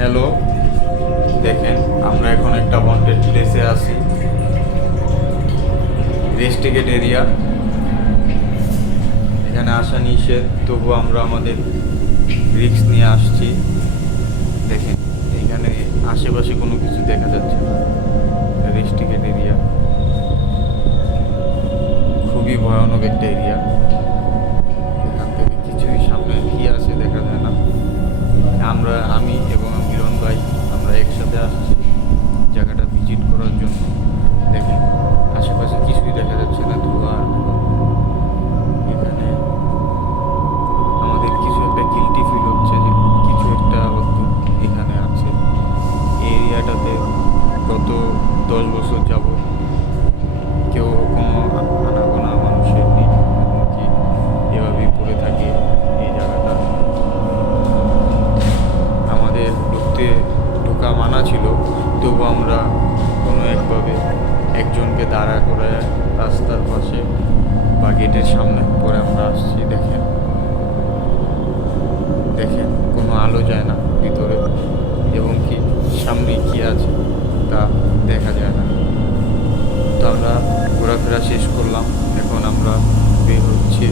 Hello, দেখেন আমরা এখন একটা ওয়ান্টেড প্লেসে আছি, রেস্ট্রিক্টেড এরিয়া। এখানে আসা নিষেধ, তবু আমরা আমাদের রিস্ক নিয়ে আসছি। দেখেন এখানে আশেপাশে কোনো কিছু দেখা যাচ্ছে না, রেস্ট্রিক্টেড এরিয়া, খুবই ভয়ানক একটা এরিয়া। এখান থেকে কিছুই সামনে কি আছে দেখা যায় না। আমি এবং মিলন ভাই আমরা একসাথে আসছি জায়গাটা ভিজিট করার জন্য। দেখেন আশেপাশে কিছুই দেখা যাচ্ছে না, ধোঁয়া আর ধোঁয়া। এখানে আমাদের কিছু একটা গিল্টি ফিল হচ্ছে যে কিছু একটা অদ্ভুত এখানে আছে। এই এরিয়াটাতে গত 10 বছর যাবৎ কেউ কোনো আনাগোনা মানুষের নেই, এমনকি এভাবেই পড়ে থাকে এই জায়গাটা। আমাদের ঢোকা মানা ছিল, তবু আমরা কোনো একভাবে একজনকে দাঁড়া করে রাস্তার পাশে বা গেটের সামনে পরে আমরা আসছি। দেখেন দেখেন কোনো আলো যায় না ভিতরে, এবং কি সামনে কি আছে তা দেখা যায় না। তো আমরা ঘোরাফেরা শেষ করলাম, এখন আমরা বের হচ্ছি।